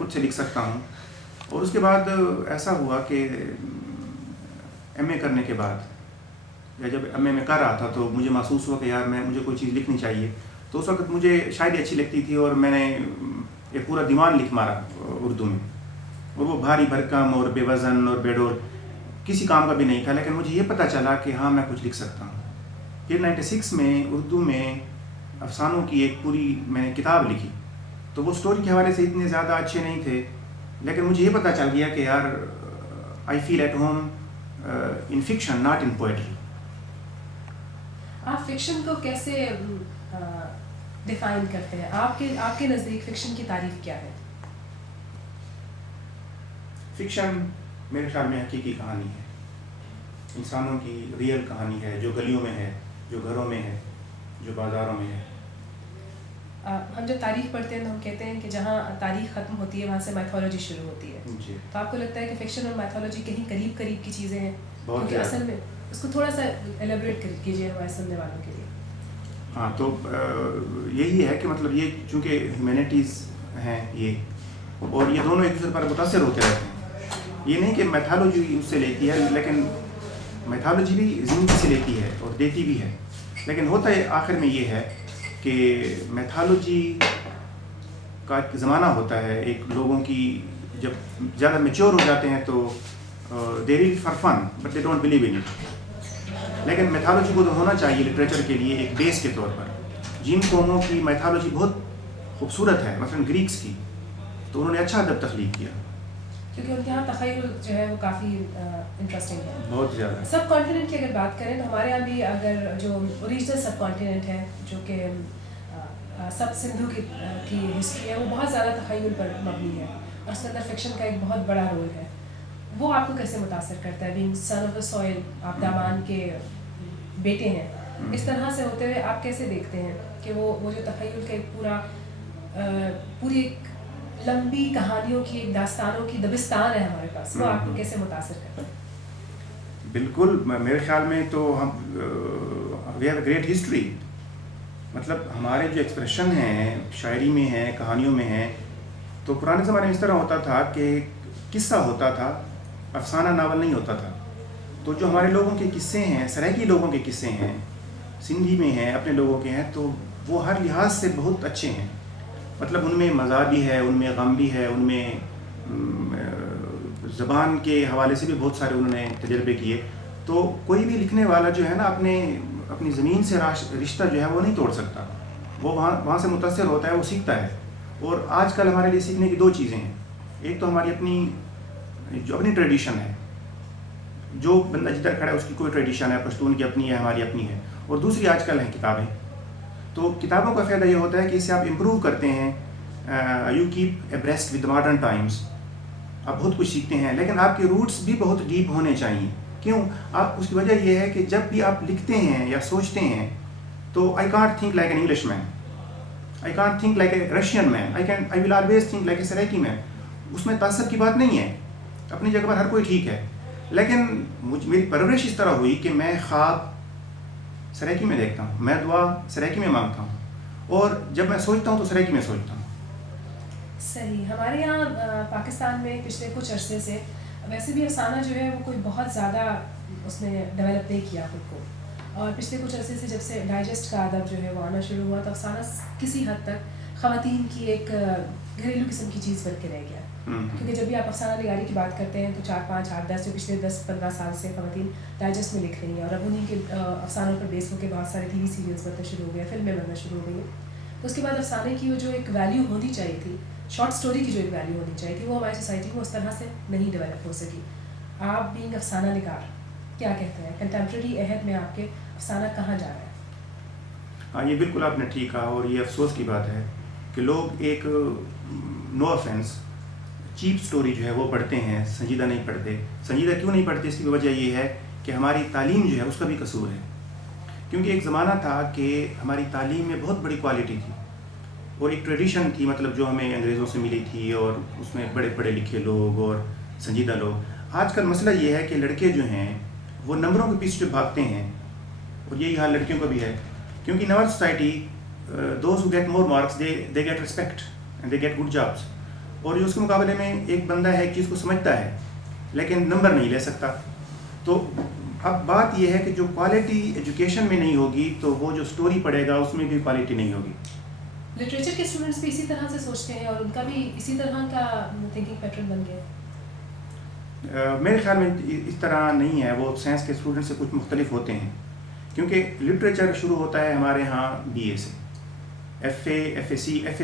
خود سے لکھ سکتا ہوں. اور اس کے بعد ایسا ہوا کہ ایم اے کرنے کے بعد یا جب ایم اے میں کر رہا تھا تو مجھے محسوس ہوا کہ یار مجھے کوئی چیز لکھنی چاہیے. تو اس وقت مجھے شاعری اچھی لگتی تھی اور میں نے ایک پورا دیوان لکھ مارا اردو میں, اور وہ بھاری بھرکم اور بے وزن اور بے ڈور کسی کام کا بھی نہیں تھا, لیکن مجھے یہ پتہ چلا کہ ہاں میں کچھ لکھ سکتا ہوں. پھر 96 میں اردو میں افسانوں کی ایک پوری میں نے کتاب لکھی. تو وہ اسٹوری کے حوالے سے اتنے زیادہ اچھے نہیں تھے, لیکن مجھے یہ پتہ چل گیا کہ یار I feel at home in fiction not in poetry. آپ فکشن کو کیسے ڈیفائن کرتے ہیں؟ آپ کے نزدیک فکشن کی تعریف کیا ہے؟ فکشن میرے خیال میں حقیقی کہانی ہے, انسانوں کی ریئل کہانی ہے, جو گلیوں میں ہے, جو گھروں میں ہے, جو بازاروں میں ہے. ہم جب تاریخ پڑھتے ہیں تو ہم کہتے ہیں کہ جہاں تاریخ ختم ہوتی ہے وہاں سے میتھولوجی شروع ہوتی ہے. جی. تو آپ کو لگتا ہے کہ فکشن اور میتھولوجی کہیں قریب کی چیزیں ہیں؟ بہت کیونکہ اصل میں اس کو تھوڑا سا ایلیبریٹ کیجیے ہمارے سننے والوں کے لیے. ہاں, تو یہی ہے کہ مطلب یہ چونکہ ہیومینٹیز ہیں یہ, اور یہ دونوں ایک دوسرے پر متاثر ہوتے رہتے ہیں. یہ نہیں کہ میتھالوجی اس سے لیتی ہے, لیکن میتھالوجی بھی زندگی سے لیتی ہے اور دیتی بھی ہے. لیکن ہوتا ہے آخر میں یہ ہے کہ میتھالوجی کا ایک زمانہ ہوتا ہے, ایک لوگوں کی جب زیادہ میچور ہو جاتے ہیں تو they read for fun but they don't believe in it. لیکن میتھالوجی کو تو ہونا چاہیے لٹریچر کے لیے ایک بیس کے طور پر. جن قوموں کی میتھالوجی بہت خوبصورت ہے, مثلا گریکس کی, تو انہوں نے اچھا ادب تخلیق کیا, کیونکہ ان کے یہاں تخیل جو ہے وہ کافی انٹرسٹنگ ہے, بہت زیادہ. سب کانٹیننٹ کی اگر بات کریں تو ہمارے یہاں بھی اگر جو اوریجنل سب کانٹیننٹ ہے جو کہ سب سندھو کی ہسٹری ہے وہ بہت زیادہ تخیل پر مبنی ہے, اور اس کے اندر فکشن کا ایک بہت بڑا رول ہے. وہ آپ کو کیسے متاثر کرتا ہے؟ Being son of the soil, آپ دامان کے بیٹے ہیں, اس طرح سے ہوتے ہوئے آپ کیسے دیکھتے ہیں کہ وہ جو تخیل کا ایک پوری ایک لمبی کہانیوں کی, ایک داستانوں کی دبستان ہے ہمارے پاس, وہ آپ کو کیسے متاثر کرتا ہے؟ بالکل, میرے خیال میں تو ہم we have a great history. مطلب ہمارے جو ایکسپریشن ہیں شاعری میں ہیں, کہانیوں میں ہیں, تو پرانے زمانے میں اس طرح ہوتا تھا کہ قصہ ہوتا تھا, افسانہ ناول نہیں ہوتا تھا. تو جو ہمارے لوگوں کے قصے ہیں, سرائکی لوگوں کے قصے ہیں, سندھی میں ہیں, اپنے لوگوں کے ہیں, تو وہ ہر لحاظ سے بہت اچھے ہیں. مطلب ان میں مزاح بھی ہے, ان میں غم بھی ہے, ان میں زبان کے حوالے سے بھی بہت سارے انہوں نے تجربے کیے. تو کوئی بھی لکھنے والا جو ہے نا اپنی زمین سے رشتہ جو ہے وہ نہیں توڑ سکتا. وہ وہاں سے متاثر ہوتا ہے, وہ سیکھتا ہے. اور آج کل ہمارے لیے سیکھنے کی دو چیزیں ہیں. ایک تو ہماری اپنی ٹریڈیشن ہے, جو بندہ جدھر کھڑا ہے اس کی کوئی ٹریڈیشن ہے, پشتون کی اپنی ہے, ہماری اپنی ہے. اور دوسری آج کل ہیں کتابیں. تو کتابوں کا فائدہ یہ ہوتا ہے کہ اس سے آپ امپروو کرتے ہیں, you keep abreast with modern times, آپ بہت کچھ سیکھتے ہیں. لیکن آپ کے روٹس بھی بہت ڈیپ ہونے چاہیے. کیوں؟ آپ اس کی وجہ یہ ہے کہ جب بھی آپ لکھتے ہیں یا سوچتے ہیں تو I can't think like an English man, I can't think like a Russian man, I will always think like a Saraiki man. اس میں تعصب کی بات نہیں ہے, اپنی جگہ پر ہر کوئی ٹھیک ہے. لیکن میری پرورش اس طرح ہوئی کہ میں خواب سرائکی میں دیکھتا ہوں, میں دعا سرائکی میں مانگتا ہوں, اور جب میں سوچتا ہوں تو سرائکی میں سوچتا ہوں. صحیح. ہمارے یہاں پاکستان میں پچھلے کچھ عرصے سے ویسے بھی افسانہ جو ہے وہ کوئی بہت زیادہ اس نے ڈیولپ نہیں کیا خود کو, اور پچھلے کچھ عرصے سے جب سے ڈائجسٹ کا ادب جو ہے وہ آنا شروع ہوا تو افسانہ کسی حد تک خواتین کی ایک گھریلو قسم کی چیز بن کے رہ گیا. کیونکہ جب بھی آپ افسانہ نگاری کی بات کرتے ہیں تو 4 5 8 10 جو پچھلے 10 15 سال سے خواتین ڈائجسٹ میں لکھ رہی ہیں, اور اب انہیں کے افسانوں پر بیس ہو کے بہت سارے ٹی وی سیریلس بننا شروع ہو گئے, فلمیں بننا شروع ہو گئی ہیں. تو اس کے بعد افسانے کی جو ایک ویلیو ہونی چاہیے تھی, شارٹ اسٹوری کی جو ایک ویلیو ہونی چاہیے تھی, وہ ہماری سوسائٹی میں اس طرح سے نہیں ڈیولپ ہو سکی. آپ بینگ افسانہ نگار کیا کہتے ہیں, کنٹمپریری عہد میں آپ کے افسانہ کہاں جا رہا ہے؟ ہاں, یہ بالکل آپ نے ٹھیک کہا, اور یہ افسوس کی بات ہے کہ لوگ ایک نو آفینس چیپ سٹوری جو ہے وہ پڑھتے ہیں, سنجیدہ نہیں پڑھتے. سنجیدہ کیوں نہیں پڑھتے؟ اس کی وجہ یہ ہے کہ ہماری تعلیم جو ہے اس کا بھی قصور ہے. کیونکہ ایک زمانہ تھا کہ ہماری تعلیم میں بہت بڑی کوالٹی تھی, اور ایک ٹریڈیشن تھی, مطلب جو ہمیں انگریزوں سے ملی تھی, اور اس میں بڑے پڑھے لکھے لوگ اور سنجیدہ لوگ. آج کل مسئلہ یہ ہے کہ لڑکے جو ہیں وہ نمبروں کے پیچھے بھاگتے ہیں, اور یہی حال لڑکیوں کا بھی ہے. کیونکہ in our society those who get more marks they get respect and they get good jobs. اور جو اس کے مقابلے میں ایک بندہ ہے ایک چیز کو سمجھتا ہے لیکن نمبر نہیں لے سکتا. تو اب بات یہ ہے کہ جو کوالٹی ایجوکیشن میں نہیں ہوگی تو وہ جو سٹوری پڑھے گا اس میں بھی کوالٹی نہیں ہوگی. لٹریچر کے اسٹوڈنٹس بھی اسی طرح سے سوچتے ہیں اور ان کا بھی اسی طرح کا تھنکنگ پیٹرن بن گیا ہے. میرے خیال میں اس طرح نہیں ہے. وہ سائنس کے اسٹوڈنٹ سے کچھ مختلف ہوتے ہیں کیونکہ لٹریچر شروع ہوتا ہے ہمارے ہاں بی اے سے. ایف اے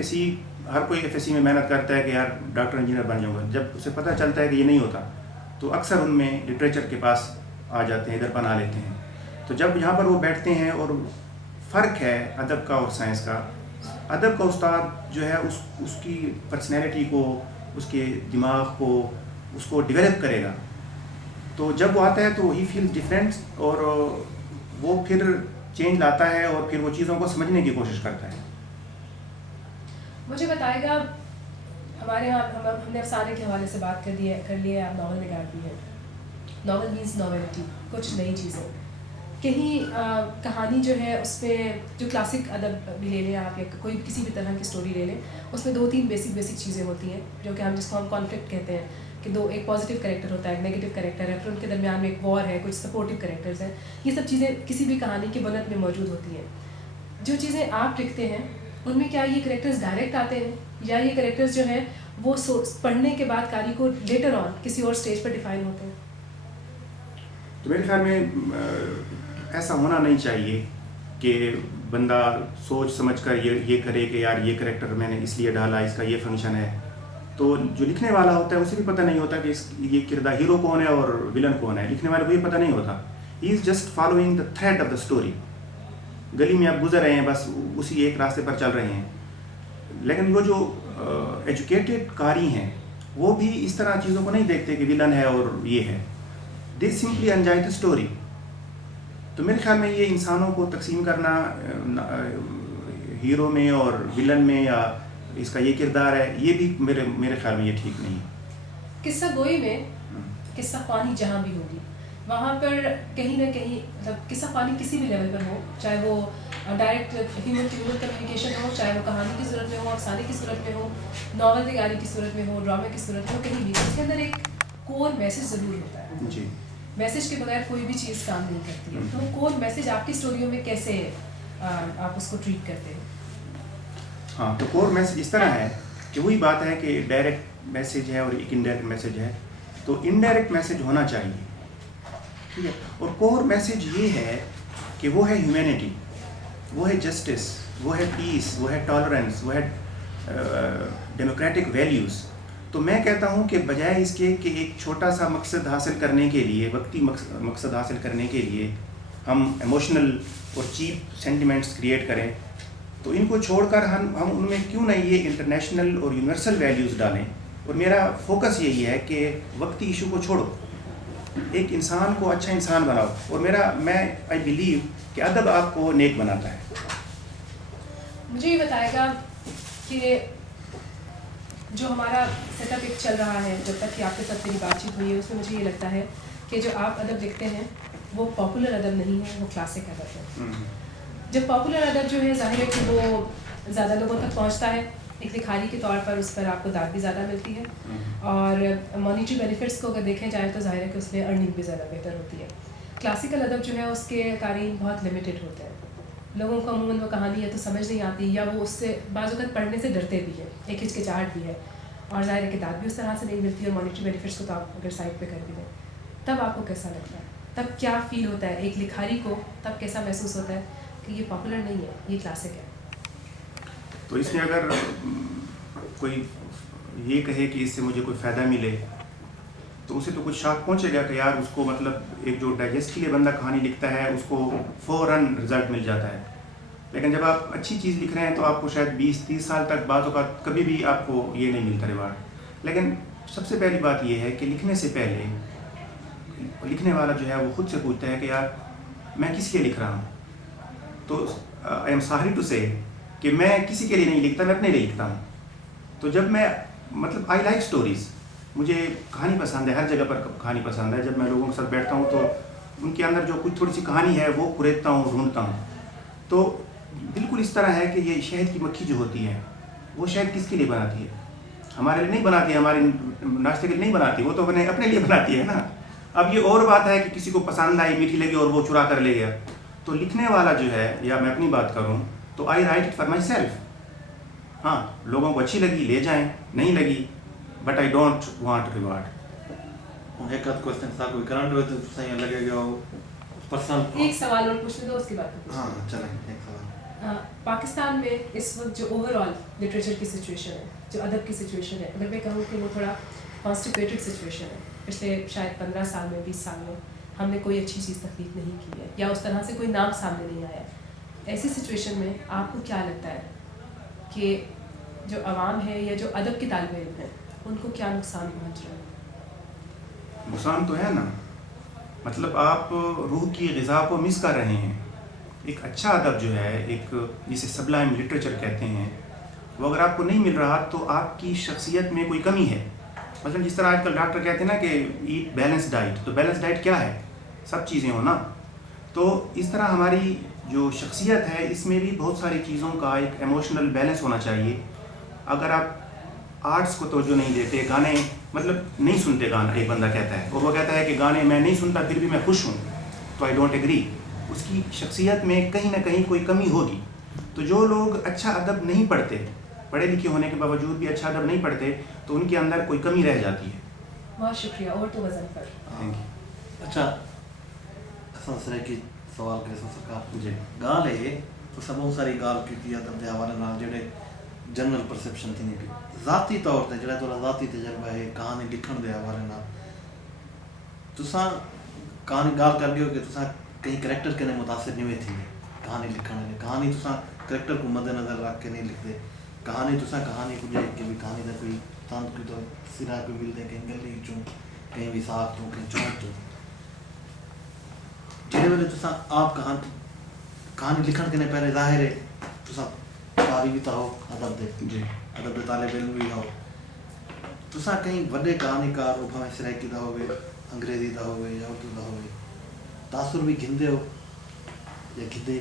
سی ہر کوئی ایف اے سی میں محنت کرتا ہے کہ یار ڈاکٹر انجینئر بن جاؤں گا. جب اسے پتہ چلتا ہے کہ یہ نہیں ہوتا تو اکثر ان میں لٹریچر کے پاس آ جاتے ہیں, ادھر بنا لیتے ہیں. تو جب یہاں پر وہ بیٹھتے ہیں اور فرق ہے ادب کا اور سائنس کا. ادب کا استاد جو ہے اس کی پرسنالٹی کو, اس کے دماغ کو, اس کو ڈیولپ کرے گا. تو جب وہ آتا ہے تو ہی فیل ڈفرینٹ اور وہ پھر چینج لاتا ہے اور پھر وہ چیزوں کو سمجھنے کی کوشش کرتا ہے. مجھے بتائے گا, ہمارے یہاں ہم نے افسانے کے حوالے سے بات کر لی ہے, آپ ناول نگار بھی ہیں. ناول مینس ناولٹی, کچھ نئی چیزیں. کہیں کہانی جو ہے اس پہ جو کلاسک ادب بھی لے لیں آپ یا کوئی کسی بھی طرح کی اسٹوری لے لیں, اس میں 2-3 بیسک چیزیں ہوتی ہیں جو کہ جس کو ہم کانفلکٹ کہتے ہیں کہ ایک پازیٹیو کریکٹر ہوتا ہے, ایک نیگیٹو کریکٹر ہے, پھر ان کے درمیان میں ایک وار ہے, کچھ سپورٹیو کریکٹرز ہیں. یہ سب چیزیں کسی بھی کہانی کی بنت میں موجود ہوتی ہیں. جو چیزیں آپ لکھتے ہیں ان میں کیا یہ کریکٹرز ڈائریکٹ آتے ہیں یا یہ کریکٹرز جو ہیں وہ پڑھنے کے بعد قاری کو لیٹر آن کسی اور اسٹیج پر ڈیفائن ہوتے ہیں؟ تو میرے خیال میں ایسا ہونا نہیں چاہیے کہ بندہ سوچ سمجھ کر یہ کرے کہ یار یہ کریکٹر میں نے اس لیے ڈالا, اس کا یہ فنکشن ہے. تو جو لکھنے والا ہوتا ہے اسے بھی پتہ نہیں ہوتا کہ یہ کردار ہیرو کون ہے اور ولن کون ہے. لکھنے والے کو یہ پتہ نہیں ہوتا. He is just following the thread of the story. گلی میں آپ گزر رہے ہیں, بس اسی ایک راستے پر چل رہے ہیں. لیکن وہ جو ایجوکیٹڈ قاری ہیں وہ بھی اس طرح چیزوں کو نہیں دیکھتے کہ ولن ہے اور یہ ہے. They simply enjoy the story. تو میرے خیال میں یہ انسانوں کو تقسیم کرنا ہیرو میں اور ولن میں یا اس کا یہ کردار ہے, یہ بھی میرے خیال میں یہ ٹھیک نہیں ہے. قصہ گوئی میں قصہ خوانی جہاں بھی ہوگی وہاں پر کہیں نہ کہیں مطلب قصہ خوانی کسی بھی لیول پر ہو, چاہے وہ direct human to human communication ہو, چاہے وہ کہانی کی صورت میں ہو, افسانے کی صورت میں ہو, ناول نگاری کی صورت میں ہو, ڈرامے کی صورت میں ہو, کہیں بھی اس کے اندر ایک کور میسج ضرور ہوتا ہے. جی, میسج کے بغیر کوئی بھی چیز کام نہیں کرتی ہے. تو وہ کور میسج آپ کی اسٹوریوں میں کیسے آپ اس کو ٹریٹ کرتے ہیں؟ ہاں, تو کور میسج اس طرح ہے کہ وہی بات ہے کہ ڈائریکٹ میسج ہے اور ایک انڈائریکٹ میسج ہے. تو انڈائریکٹ میسج ہونا چاہیے, ٹھیک ہے. اور کور میسج یہ ہے کہ وہ ہے ہیومینٹی, وہ ہے جسٹس, وہ ہے پیس, وہ ہے ٹالرنس, وہ ہے ڈیموکریٹک ویلیوز. تو میں کہتا ہوں کہ بجائے اس کے کہ ایک چھوٹا سا مقصد حاصل کرنے کے لیے, وقتی مقصد حاصل کرنے کے لیے ہم ایموشنل اور چیپ سینٹیمنٹس کریٹ کریں, تو ان کو چھوڑ کر ہم ان میں کیوں نہیں یہ انٹرنیشنل اور یونیورسل ویلیوز ڈالیں. اور میرا فوکس یہی ہے کہ وقتی ایشو کو چھوڑو, ایک انسان کو اچھا انسان بناؤ. اور میں آئی بلیو کہ ادب آپ کو نیک بناتا ہے. مجھے یہ بتائے گا کہ جو ہمارا سیٹ اپ ایک چل رہا ہے, جب تک کہ آپ کے ساتھ میری بات چیت ہوئی ہے, اس میں مجھے یہ لگتا ہے کہ جو آپ ادب لکھتے ہیں وہ پاپولر ادب نہیں ہے, وہ کلاسک ادب ہے. جب پاپولر ادب جو ہے ظاہر ہے کہ وہ زیادہ لوگوں تک پہنچتا ہے, ایک لکھاری کے طور پر اس پر آپ کو داد بھی زیادہ ملتی ہے, اور مانیٹری بینیفٹس کو اگر دیکھیں جائے تو ظاہر ہے کہ اس میں ارننگ بھی زیادہ بہتر ہوتی ہے. کلاسیکل ادب جو ہے اس کے قارئین بہت لمیٹڈ ہوتے ہیں. لوگوں کو عموماً وہ کہانی ہے تو سمجھ نہیں آتی, یا وہ اس سے بعض اوقات پڑھنے سے ڈرتے بھی ہیں, ایک ہچکچاہٹ بھی ہے, اور ظاہر ہے کتاب بھی اس طرح سے نہیں ملتی, اور مانیٹری بینیفٹس کو تو آپ اگر سائڈ پہ کر بھی دیں, تب آپ کو کیسا لگتا ہے, تب کیا فیل ہوتا ہے ایک لکھاری کو, تب کیسا محسوس ہوتا ہے کہ یہ پاپولر نہیں ہے, یہ کلاسک ہے؟ تو اس میں اگر کوئی یہ کہے کہ اس سے مجھے کوئی فائدہ ملے تو اسے تو کچھ شاک پہنچے گا کہ یار اس کو مطلب ایک جو ڈائجسٹ کے لیے بندہ کہانی لکھتا ہے اس کو فوراً رزلٹ مل جاتا ہے. لیکن جب آپ اچھی چیز لکھ رہے ہیں تو آپ کو شاید 20-30 سال تک بعض اوقات کبھی بھی آپ کو یہ نہیں ملتا ریوارڈ. لیکن سب سے پہلی بات یہ ہے کہ لکھنے سے پہلے لکھنے والا جو ہے وہ خود سے پوچھتا ہے کہ یار میں کس کے لیے لکھ رہا ہوں. تو آئی ایم سوری ٹو سے کہ میں کسی کے لیے نہیں لکھتا, میں اپنے لیے لکھتا ہوں. تو جب میں مطلب آئی لائک اسٹوریز, مجھے کہانی پسند ہے, ہر جگہ پر کہانی پسند ہے. جب میں لوگوں کے ساتھ بیٹھتا ہوں تو ان کے اندر جو کچھ تھوڑی سی کہانی ہے وہ کریدتا ہوں, ڈھونڈتا ہوں. تو بالکل اس طرح ہے کہ یہ شہد کی مکھی جو ہوتی ہے وہ شہد کس کے لیے بناتی ہے؟ ہمارے لیے نہیں بناتی ہے، ہمارے ناشتے کے لیے نہیں بناتی، وہ تو اپنے لیے بناتی ہے نا. اب یہ اور بات ہے کہ کسی کو پسند آئی، میٹھی لگی اور وہ چرا کر لے گیا. تو لکھنے والا جو ہے، یا میں اپنی بات کروں تو I write it for myself. ہاں لوگوں کو اچھی لگی لے جائیں، نہیں لگی but I don't want reward. ہوں ایک آدھ کوشچن تھا کوئی کرنٹ ہوئے تو صحیح لگے گا وہ پرسنل. ایک سوال اور پوچھنے دو، اس کے بعد ہاں چلیں ایک سوال. پاکستان میں اس وقت جو اوور آل لٹریچر کی سچویشن ہے، جو ادب کی سچویشن ہے، اگر میں کہوں کہ وہ تھوڑا کانسٹیپیٹڈ سچویشن ہے. پچھلے شاید 15 سال میں 20 سال میں ہم نے کوئی اچھی چیز تخلیق نہیں کی ہے، یا اس طرح سے کوئی نام سامنے نہیں آیا. ایسی سچویشن میں آپ کو کیا لگتا ہے کہ جو عوام ہے یا جو ادب کے طالب علم ہیں ان کو کیا نقصان پہنچ رہا ہے؟ نقصان تو ہے نا، مطلب آپ روح کی غذا کو مس کر رہے ہیں. ایک اچھا ادب جو ہے، ایک جسے سبلائم لٹریچر کہتے ہیں، وہ اگر آپ کو نہیں مل رہا تو آپ کی شخصیت میں کوئی کمی ہے. مثلا جس طرح آج کل ڈاکٹر کہتے ہیں نا کہ ایٹ بیلنس ڈائٹ، تو بیلنس ڈائٹ کیا ہے؟ سب چیزیں ہو نا. تو اس طرح ہماری جو شخصیت ہے اس میں بھی بہت ساری چیزوں کا ایک ایموشنل بیلنس ہونا چاہیے. اگر آپ آرٹس کو توجہ نہیں دیتے، گانے مطلب نہیں سنتے گانا، ایک بندہ کہتا ہے اور وہ کہتا ہے کہ گانے میں نہیں سنتا پھر بھی میں خوش ہوں، تو آئی ڈونٹ ایگری. اس کی شخصیت میں کہیں نہ کہیں کوئی کمی ہوگی. تو جو لوگ اچھا ادب نہیں پڑھتے، پڑھے لکھے ہونے کے باوجود بھی اچھا ادب نہیں پڑھتے، تو ان کے اندر کوئی کمی رہ جاتی ہے. بہت شکریہ. اور تو وزن پر اچھا اصل سر کی سوال کرے سرکار جی گال ہے تو سب بہت ساری گال کی ادب کے حوالے نال جڑے جنرل پرسپشن تھی نہیں پی ذاتی طور تے جڑا تھوڑا ذاتی تجربہ ہے کہانی لکھن دے حوالے نال تساں کہانی گال کر دیو کہ تساں کہیں کریکٹر کنے متاثر نہیں ہوئے تھی کہانی لکھن میں. کہانی تساں کریکٹر کو مد نظر رکھ کے نہیں لکھتے. کہانی تساں کہانی کو دیکھ کے بھی کہانی دا کوئی تند کوئی تو سرا کوئی ملتے کہیں گلی چوں کہیں بھی صاحب تو کہیں چونک تو جہے ویلے تساں آپ کہانی لکھن کے پہلے ظاہر ہے تساں قاری بھی تا ہو ادب دے جی ادب دے طالب علم بھی ہو. تساں کہیں وڈے کہانی کار ہو بھاویں سرائکی دا ہوئے انگریزی دا ہوئے یا اردو دا ہوئے تاثر بھی گھندے ہو یا گھندے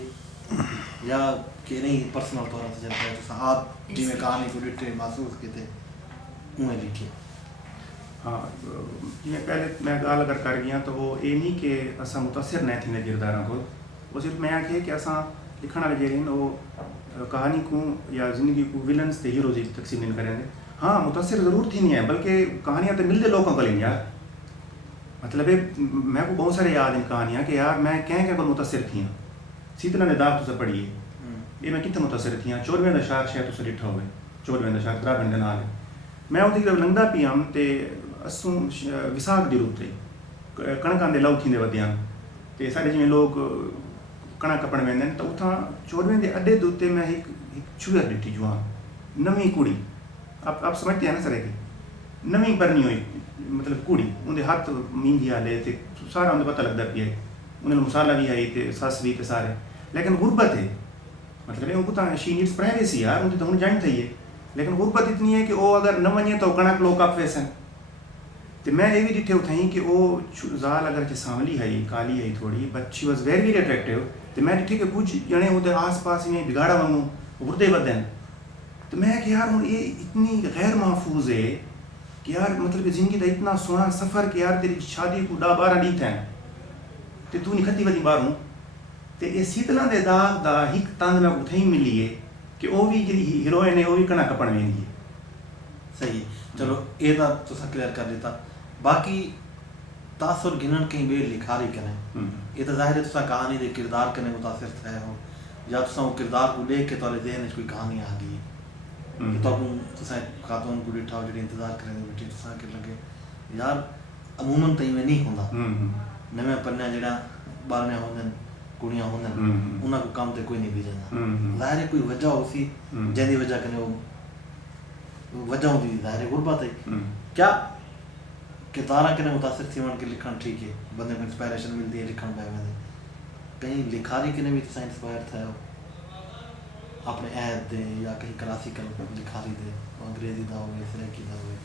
یا کہ نہیں پرسنل طور سے جلتا ہے تساں آپ جی میں کہانی کو لٹے محسوس کیتے انہیں لکھے. ہاں میں پہلے میں گال اگر کر گیا تو وہ یہ نہیں کہ اساں متاثر نہ تھیں کرداراں کو، وہ صرف میں آخے کہ اساں لکھن والے جڑے ہیں وہ کہانی کو یا زندگی کو ولنس تے ہیروز تقسیم نہیں کریں گے. ہاں متاثر ضرور تھی نہیں ہے، بلکہ کہانیاں تو ملتے لوگوں کو لیں یار. مطلب میں کو بہت سارے یاد ہیں کہانیاں کہ یار میں کہیں کہ متاثر تھی ہیں. سیتلا نے داغ تو پڑھیے یہ میں کتنے متاثر تھی ہیں. 94 دا شہر شاید تو ڈٹھا ہوئے 94 دا شہر ترا بندے نال میں وہ جب لنگدا پی ہم تے اسوں وساخ دی روتے کڑکاں دے لو تھیندے ودیاں تے سارے جویں لوگ کڑک کپن ویندے تو اتھاں 94 دے اڈے دوتے میں ایک چوہر ڈٹھی جوان نویں کڑی آپ سمجھتے ہیں نا سر کہ نویں برنی ہوئی مطلب کڑی اندے ہاتھ مہندی والے تے سارا اندر پتہ لگتا پیا انہیں مسالہ بھی آئی تے سس بھی تے سارے لیکن غربت ہے مطلب وہ تو شی نیڈس پرائیویسی یار ان تو ہوں جان تھیے لیکن غربت اتنی ہے کہ وہ اگر نہ ونجے تو کڑک لوگ آپ ویسن تو میں یہ بھی ڈٹھے اتھیں کہ وہ زال اگر سانولی ہے کالی ہے تھوڑی but she was very very attractive. تو میں ڈٹھے کہ کچھ جنے ہوتے آس پاس میں بگاڑا وانگوں اردے ودن تو میں کہ یار ہوں یہ اتنی غیر محفوظ ہے کہ یار مطلب زندگی کا اتنا سونا سفر کہ یار تیری شادی کو 10-12 ڈیت ہیں تو نہیں کھتی ودی بار ہوں تو یہ سیتلاں دے داغ دا ایک تند میں اتھیں ملی ہے کہ وہ بھی جی ہیروئن ہے وہ بھی کنا کپڑ ویندی ہے. صحیح چلو یہ تو کلیئر کر دیتا. باقی تاثر گنن کہیں بے لکھاری کنے یہ تو ظاہر ہے تو کہانی دے کردار کنے متاثر تھے ہو یا تو وہ کردار کو لے کے تھوڑے ذہن کوئی کہانی آ گئی تو خاتون کو ڈٹھا ہو جی انتظار کریں بیٹھی تو کہ لگے یار عموماً تو میں نہیں ہوں نویں پنیا جڑا بارنے ہوں کڑیاں ہوں انہوں کو کام تے کوئی نہیں بھیجنا ظاہر ہے کوئی وجہ ہو سی جن کی وجہ کنے وہ وجہ ہوتی ظاہر ہے غربت ہے. کیا کردار کنے متاثر تھی ان کے لکھن ٹھیک ہے بندے کو انسپائریشن ملتی ہے لکھن پہ میں کہیں لکھاری کنے بھی تو انسپائر تھا اپنے عہد دے یا کہیں کلاسیکل لکھاری دے انگریزی دا ہوئے سرائکی دا ہوئے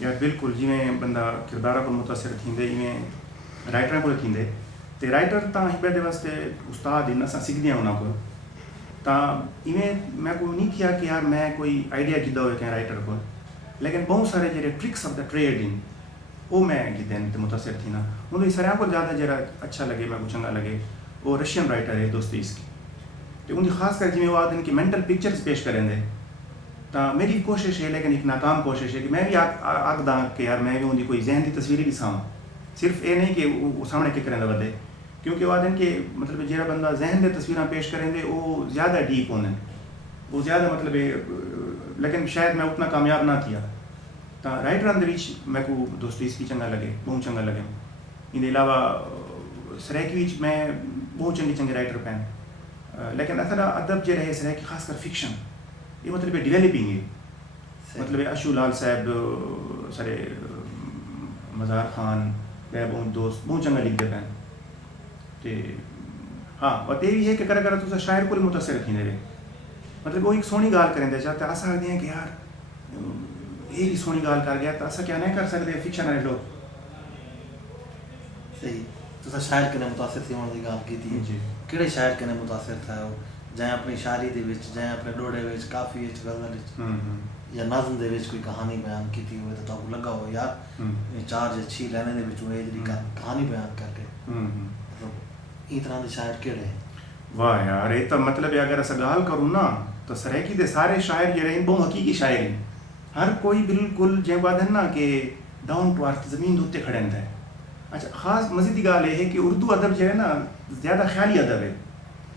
یار بالکل جی میں بندہ کردار کو متاثر تھیندے ایویں رائٹر کو تھیندے تے رائٹر تا ہی دے واسطے استاد ان اساں سکھدے ہیں انہاں کو تا ایویں میں کو نہیں کیا کہ یار میں کوئی آئیڈیا کیدا ہوئے کہ رائٹر کو لیکن بہت سارے جڑے ٹرکس آف دا ٹریڈنگ وہ میں جتنے تے متاثر تھی نا انہوں سارے کو زیادہ جڑا اچھا لگے میں کو چنگا لگے وہ رشین رائٹر ہے دوستیس کی تو ان کی خاص کر جی وہ آدھے کہ مینٹل پکچرز پیش کریں دے تو میری کوشش ہے لیکن ایک ناکام کوشش ہے کہ میں بھی آکھدا کہ یار میں بھی ان کی کوئی ذہن کی تصویر بھی ساواں صرف یہ نہیں کہ وہ سامنے کے کریں ودے کیونکہ وہ آدھے کہ مطلب جہاں بندہ ذہن دے تصویراں پیش کریں دے وہ زیادہ ڈیپ ہونے وہ زیادہ مطلب لیکن شاید میں اتنا کامیاب نہ تھیا تو رائٹر دے وچ میں کو دوستیس کی چنگا لگے بہت چنگا لگے ان علاوہ سریکی وچ میں بہت چنگے چنگے رائٹر پین لیکن اصل ادب جو رہے سریکی خاص کر فکشن یہ مطلب ڈیولپنگ ہے مطلب اشو لال صاحب سارے مزار خان میں بہت دوست بہت چنگا لکھتے پین تے ہاں اور یہ بھی ہے کہ کرا تو شاعر کو متاثر تھی رہے مطلب وہ ایک سونی گال کریں دے چاہتے ایسا آخر ہیں کہ یار یہ بھی سونی گال کر گیا تو ایسا کیا نہیں کر سکتے فکشن والے لوگ صحیح تو شاعر کنے متاثر تھی ہونے کی گال کی تھی جی کہڑے شاعر کنے متاثر تھا وہ جائیں اپنی شاعری دے وچ جائیں اپنے ڈوڑے وچ کافی وچ غزل وچ یا نظم دے وچ کوئی کہانی بیان کی تھی ہوئے تو آپ کو لگا ہو یار 4 یا 6 لینے دے وچ ہوئے جڑی کہانی بیان کر کے مطلب ای طرح دے شاعر کہڑے ہیں واہ یار یہ تو مطلب اگر ایسا گال کروں نا تو سریکی دے سارے شاعر جو رہے بہت حقیقی شاعر ہیں ہر کوئی بالکل جے بات ہے نا کہ ڈاؤن ٹو ارتھ زمین دوتے کھڑے ہیں اچھا خاص مزید گال یہ ہے کہ اردو ادب جو ہے نا زیادہ خیالی ادب ہے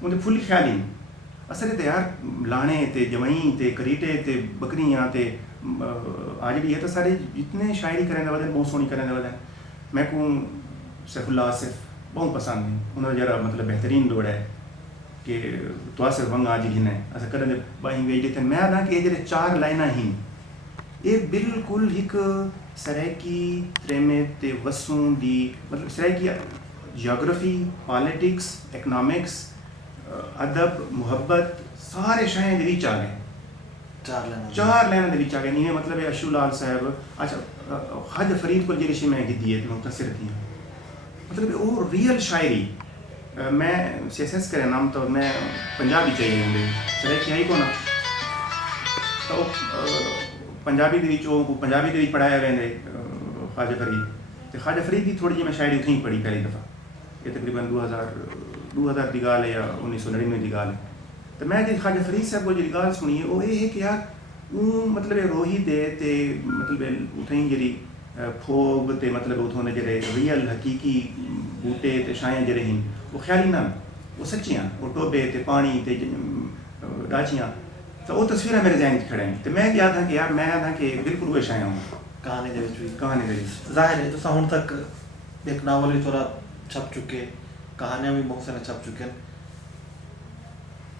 ان فل خیالی اصل تے یار لانے تے جمعیں تے کریٹے تے بکریاں تے آجڑی ہے تو سارے جتنے شاعری کریں دے ودن بہت سونی کریں دے ودن میں کو سیف اللہ آصف بہت پسند ہیں انہوں نے جرا مطلب بہترین دوڑ ہے کہ تو آصف ونگ آج گھنے ایسا کریں دے باہیں ویج دیتے ہیں میں آدھا کہ یہ جرے 4 لائنہ ہی یہ بالکل ایک سریکی تریمت تے وسوں دی مطلب سریکی جیوگرافی پالیٹکس اکنامکس ادب محبت سارے شاہیں دے وچ آ گئے 4 لائنوں دے وچ آ گئے انہیں مطلب اشو لال صاحب اچھا حج فرید کو جڑی شے میں گدی ہے متاثر تھی مطلب وہ ریئل شاعری میں سی ایس ایس کرے نام تو میں پنجابی چاہیے ہوں سریکی آئی کو نا تو پنجابی دے وچ وہ پنجابی دے وچ پڑھایا ویندے خواجہ فرید تے خواجہ فرید دی تھوڑی جی میں شاعری اتھیں پڑھی پہلی دفعہ یہ تقریباً 2000 دی گال ہے یا 1999 دی گال ہے تو میں جی خواجہ فرید صاحب کو جی گال سنی ہے وہ یہ ہے کہ یار وہ مطلب روہی دے تے مطلب اتھیں جی پھوگ تے مطلب اتھوں نے جڑے ریئل حقیقی بوٹے تے شائیں جڑے ہیں وہ خیالی نہ وہ سچیاں وہ ٹوبے تے پانی تے ڈاچیاں تو وہ تصویریں میرے ذہن کھڑے ہیں تو میں کیا تھا کہ یار میں تھا کہ بالکل وہ شائیں ہوں کہانی دے وچ بھی کہانی دے وچ ظاہر ہے تو ہن تک ایک ناول بھی تھوڑا چھپ چکے کہانیاں بھی بہت سارے چھپ چکے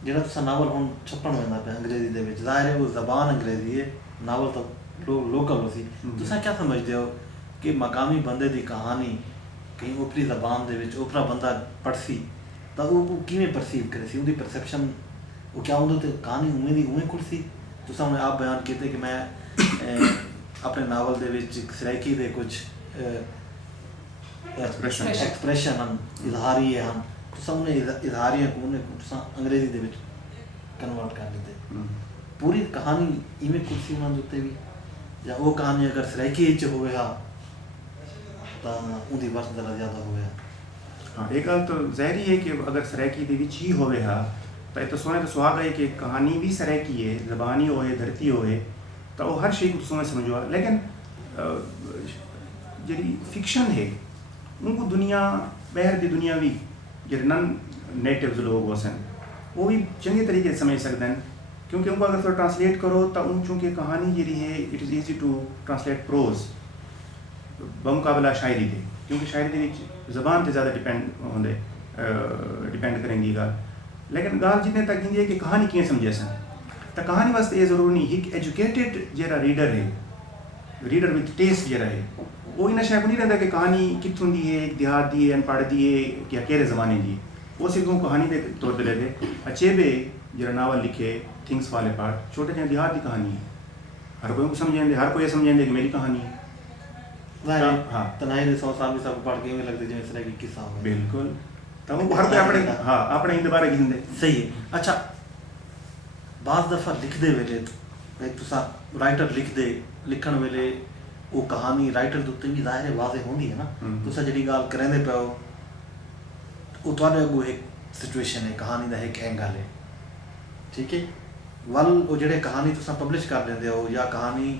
جہاں تو ناول ہوں چھپن وینا پہ انگریزی دے وچ ظاہر ہے وہ زبان انگریزی ہے ناول تو لوکل ہو سی تساں کیا سمجھتے ہو کہ مقامی بندے دی کہانی کہیں اوپری زبان دے وچ اوپرا بندہ پڑھ سی تو وہ کیویں پرسیو کرے سی ان دی پرسیپشن وہ کیا اندر تے کہانی اویں دی اویں کھل سی تساں نے آپ بیان کیتے کہ میں اپنے ناول دے وچ سریکی دے کچھ ایکسپریشن ہن اظہاریہ ہن تساں نے اظہاریہ کو نے تساں انگریزی دے وچ کنورٹ کر دیتے پوری کہانی ایویں کھل سی انہاں دے تے بھی یا وہ کہانی اگر سریکی وچ ہوئے ہا تو ان دی وقت ذرا زیادہ ہوئے ہاں ایک گل تو ظاہری ہے کہ اگر سریکی دے وچ ہی ہوئے ہا تو یہ تو سونے تو سواگ ہے کہ کہانی بھی سریکی ہے زبانی ہوئے دھرتی ہوئے تو وہ ہر شے کو سونے سمجھوا لیکن جڑی فکشن ہے ان کو دنیا باہر دی دنیا بھی جڑے نن نیٹیوز لوگ ہوسن وہ بھی چنگے طریقے سے سمجھ سکتے ہیں کیونکہ ان کو اگر ٹرانسلیٹ کرو تو ان چونکہ کہانی جڑی ہے it is easy to translate prose بمقابلہ شاعری دے کیونکہ شاعری دے وچ زبان تے زیادہ ڈیپینڈ کریں گی گال لیکن گال جتنے تک ہندی ہے کہ کہانی کییں سمجھے سن تو کہانی واسطے یہ ضروری نہیں ایک ایجوکیٹڈ جڑا ریڈر ہے ریڈر وتھ ٹیسٹ جڑا ہے وہ انہیں شاید نہیں رہتا کہ کہانی کتوں دی ہے ایک دیہات دی ہے ان پڑھ دی ہے یا کہڑے زمانے دی ہے وہ صرف کہانی کے طور پہ لیتے اچیبے جڑا ناول لکھے تھنگس فال اپارٹ چھوٹے جہاں دیہات کی کہانی ہے ہر کوئی کو سمجھیں دے ہر کوئی یہ سمجھیں دے کہ میری کہانی ہے ہاں تنہائی 100 سال بھی سب پڑھ کے میں لگتے جیسے طرح کی قصہ ہو بالکل تو ہر کوئی اپنے اپنے ہی دوبارہ گھن دے صحیح ہے اچھا بعض دفعہ لکھ دے ویلے ਇੱਕ ਤੁਸੀਂ ਰਾਈਟਰ ਲਿਖਣ ਵੇਲੇ ਉਹ ਕਹਾਣੀ ਰਾਈਟਰ ਦੇ ਉੱਤੇ ਵੀ ਜ਼ਾਹਿਰ ਵਾਜ਼ਿਹ ਹੁੰਦੀ ਹੈ ਨਾ। ਤੁਸੀਂ ਜਿਹੜੀ ਗੱਲ ਕਰਿੰਦੇ ਪਏ ਹੋ ਉਹ ਤੁਹਾਡੇ ਅੱਗੋਂ ਇੱਕ ਸਿਚੁਏਸ਼ਨ ਹੈ, ਕਹਾਣੀ ਦਾ ਇੱਕ ਐਂਗਲ ਹੈ, ਠੀਕ ਹੈ। ਵੱਲ ਉਹ ਜਿਹੜੇ ਕਹਾਣੀ ਤੁਸੀਂ ਪਬਲਿਸ਼ ਕਰ ਦਿੰਦੇ ਹੋ ਜਾਂ ਕਹਾਣੀ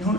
ਹੁਣ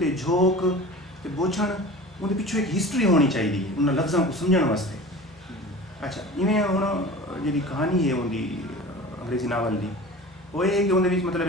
ਤੇ ਝੋਕ ਤੇ ਬੋਛਣ ਉਹਦੇ ਪਿੱਛੇ ਇੱਕ ਹਿਸਟਰੀ ਹੋਣੀ ਚਾਹੀਦੀ ਹੈ ਉਹਨਾਂ ਲਫ਼ਜ਼ਾਂ ਨੂੰ ਸਮਝਣ ਵਾਸਤੇ। ਅੱਛਾ ਇਵੇਂ ਹੁਣ ਜਿਹੜੀ ਕਹਾਣੀ ਹੈ ਉਹਦੀ ਅੰਗਰੇਜ਼ੀ ਨਾਵਲ ਦੀ ਉਹ ਇਹ ਹੈ ਕਿ ਉਹਦੇ ਵਿੱਚ ਮਤਲਬ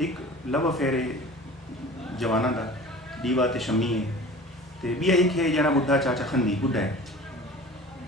ਇੱਕ ਲਵ ਅਫੇਅਰ ਹੈ ਜਵਾਨਾਂ ਦਾ ਦੀਵਾ ਤੇ ਸ਼ਮੀ ਹੈ ਤੇ ਵੀ ਇੱਕ ਹੈ ਜਿਹੜਾ ਬੁੱਢਾ ਚਾਚਾ ਖੰਦੀ ਬੁੱਢਾ ਹੈ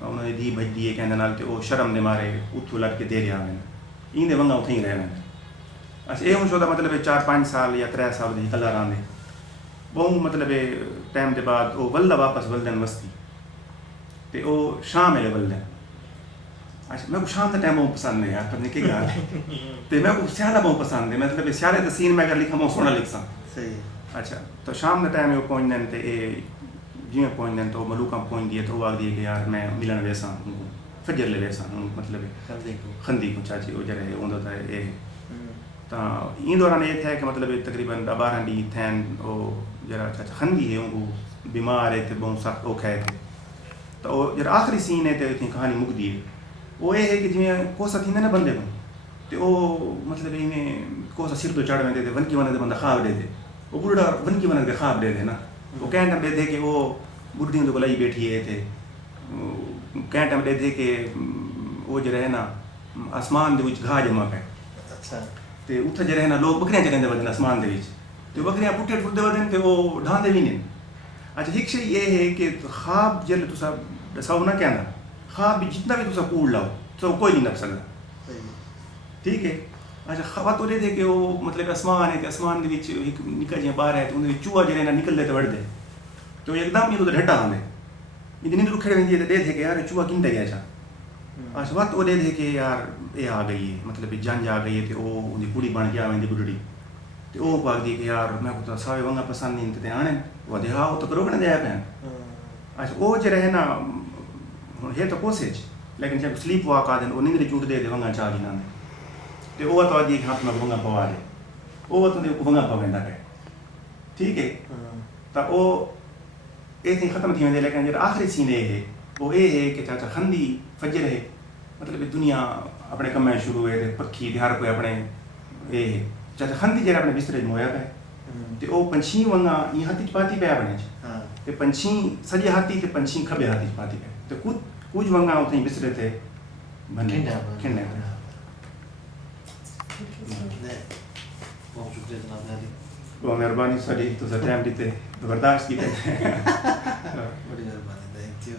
انہوں نے دی بجدی ہے کہنے نال تے وہ شرم دے مارے اتھو لڑ کے دے رہا میں این دے ونگا اتھے ہی رہنا اچھا یہ ہوں شو دا مطلب 4-5 سال یا 3 سال دی کلر آنے بہت مطلب ٹائم دے بعد وہ ولدا واپس ولدن وستی تے وہ شام ہے ولدن اچھا میں کو شام دا ٹائم بہت پسند ہے یار پتہ نہیں کی گال ہے تے میں کو سیالہ بہت پسند ہے مطلب سیالے دا سین میں اگر لکھا میں سونا لکھ ساں صحیح اچھا تو شام دا ٹائم وہ پہنچ دین تے جی پہنچ دین تو ملوکاں پہنچ دیے تو وہ آگ دیے کہ یار میں ملن ویساں فجر لے ویساں مطلب خندی کو چاچی وہ جڑے ہوندو تا اے تا این دوران یہ تھا کہ مطلب تقریباً 12 ڈی تھین وہ جڑا چاچا خندی ہے ان کو بیمار ہے تے بہت سخت اوکھا ہے تے تو وہ جڑا آخری سین ہے تے اتنی کہانی مک دی ہے وہ یہ ہے کہ جی کوسا تھیندے نا بندے کو تے وہ مطلب انہیں کوسا سر تو چڑھ ویندے تے ونکی ون دے بندہ خواب دے دے وہ بڑھڑا ونکی ون دے خواب دے دے نا وہ کہیں ٹائم دے دے کہ وہ بڑھڑی تو گلائی بیٹھی ہے تے کہیں ٹائم دے دے کہ وہ جو ہے نا آسمان دے وچ گھا جمع پہ اچھا تے اتھے جو ہے نا لوگ بکریاں چکن دے ودن آسمان دے وچ تے بکریاں پٹے ٹھردے ودن تے وہ ڈھان دے بھی نہیں اچھا ایک شے یہ ہے کہ خواب جل تسا دساؤ نہ کہنا خواب بھی جتنا بھی تسا کوڑ لاؤ تو کوئی نہیں نپ سکتا ٹھیک ہے اچھا خواب تو دے دے کہ وہ مطلب آسمان ہے تے آسمان دے وچ ایک نکل جی باہر ہے تے اندے چوہا جو ہے نا نکل دے تے وڑ دے تو ایک دم یہ تو ڈھٹا ہوندے یہ نہیں تو کھڑے ویندی ہے تے دے دے کہ یار چوہا کن تے گیا چا اچھا وقت وہ دے دے کہ یار یہ آ گئی ہے مطلب جنج آ گئی ہے تے وہ ان دی کڑی بن کے آویں دی بڈڑی تے وہ کو دی کہ یار میں کو تو ساوے ونگا پسند نہیں تے آنے وہ دے ہاں تو کرو کنے دے پین اچھا وہ جو رہے نا ہے تو کوسج لیکن جب سلیپ واک آ دین وہ نیندے چوٹ دے دے ونگا چا دی نانے تے وہ تو دی کہ ہاتھ میں ونگا پوا دے وہ تو دے ونگا پویندا ہے ٹھیک ہے تا وہ ایتھے ختم تھی ویندے لیکن جو آخری سین ہے وہ یہ ہے کہ چاچا خندی فجر ہے مطلب دنیا اپنے کم میں شروع ہوئے تھے پکھی ہر کوئی اپنے یہ ہے چاچا خندی جڑا اپنے بسترے مویا پہ تے او پنچھی ونگا یہ ہاتھی پاتی پیا بنے تے پنچھی سجے ہاتھی تے پنچھی کھبے ہاتھی پاتی پہ تے کچھ ونگا اتنے بسترے تھے بنے کھنڈے پہ بہت شکریہ جناب علی بہت مہربانی ساری تو ٹائم دیتے برداشت کی بڑی مہربانی تھینک یو